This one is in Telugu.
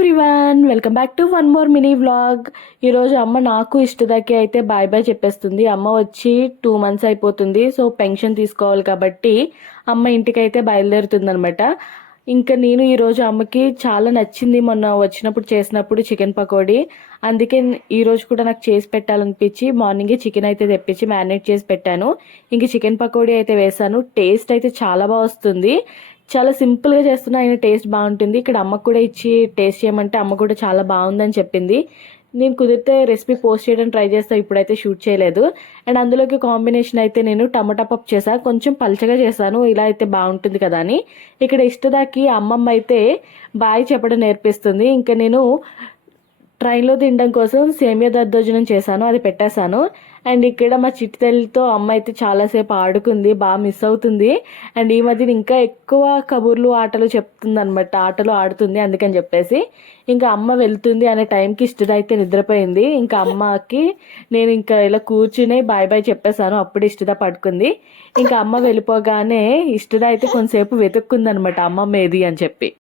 Everyone, welcome back to one more mini vlog. ఈరోజు అమ్మ నాకు ఇష్టదాకి అయితే బాయ్ బాయ్ చెప్పేస్తుంది. అమ్మ వచ్చి 2 months అయిపోతుంది. సో పెన్షన్ తీసుకోవాలి కాబట్టి అమ్మ ఇంటికి అయితే బయలుదేరుతుంది అనమాట. ఇంకా నేను ఈరోజు అమ్మకి చాలా నచ్చింది మొన్న వచ్చినప్పుడు చేసినప్పుడు చికెన్ పకోడీ. అందుకే ఈరోజు కూడా నాకు చేసి పెట్టాలనిపించి మార్నింగే చికెన్ అయితే తెప్పించి మ్యారినేట్ చేసి పెట్టాను. ఇంక చికెన్ పకోడీ అయితే వేసాను. టేస్ట్ అయితే చాలా బాగా వస్తుంది. చాలా సింపుల్గా చేస్తున్నా, ఆయన టేస్ట్ బాగుంటుంది. ఇక్కడ అమ్మకు కూడా ఇచ్చి టేస్ట్ చేయమంటే అమ్మ కూడా చాలా బాగుందని చెప్పింది. నేను కుదిరితే రెసిపీ పోస్ట్ చేయడం ట్రై చేస్తాను, ఇప్పుడైతే షూట్ చేయలేదు. అండ్ అందులోకి కాంబినేషన్ అయితే నేను టమాటా పప్పు చేశాను. కొంచెం పల్చగా చేశాను, ఇలా అయితే బాగుంటుంది కదా అని. ఇక్కడ ఇష్టదాకి అమ్మమ్మ అయితే బాయ్ చెప్పడం నేర్పిస్తుంది. ఇంకా నేను ట్రైన్లో తినడం కోసం సేమియా దద్దోజనం చేశాను, అది పెట్టేశాను. అండ్ ఇక్కడ మా చిట్టి తల్లితో అమ్మ అయితే చాలాసేపు ఆడుకుంది, బాగా మిస్ అవుతుంది. అండ్ ఈ మధ్యన ఇంకా ఎక్కువ కబుర్లు ఆటలు చెప్తుంది అనమాట, ఆటలు ఆడుతుంది. అందుకని చెప్పేసి ఇంకా అమ్మ వెళ్తుంది అనే టైంకి ఇష్టద అయితే నిద్రపోయింది. ఇంకా అమ్మకి నేను ఇంకా ఇలా కూర్చుని బాయ్ బాయ్ చెప్పేశాను, అప్పుడు ఇష్టద పడుకుంది. ఇంకా అమ్మ వెళ్ళిపోగానే ఇష్టద అయితే కొంతసేపు వెతుక్కుంది అనమాట అమ్మమ్మ ఏది అని చెప్పి.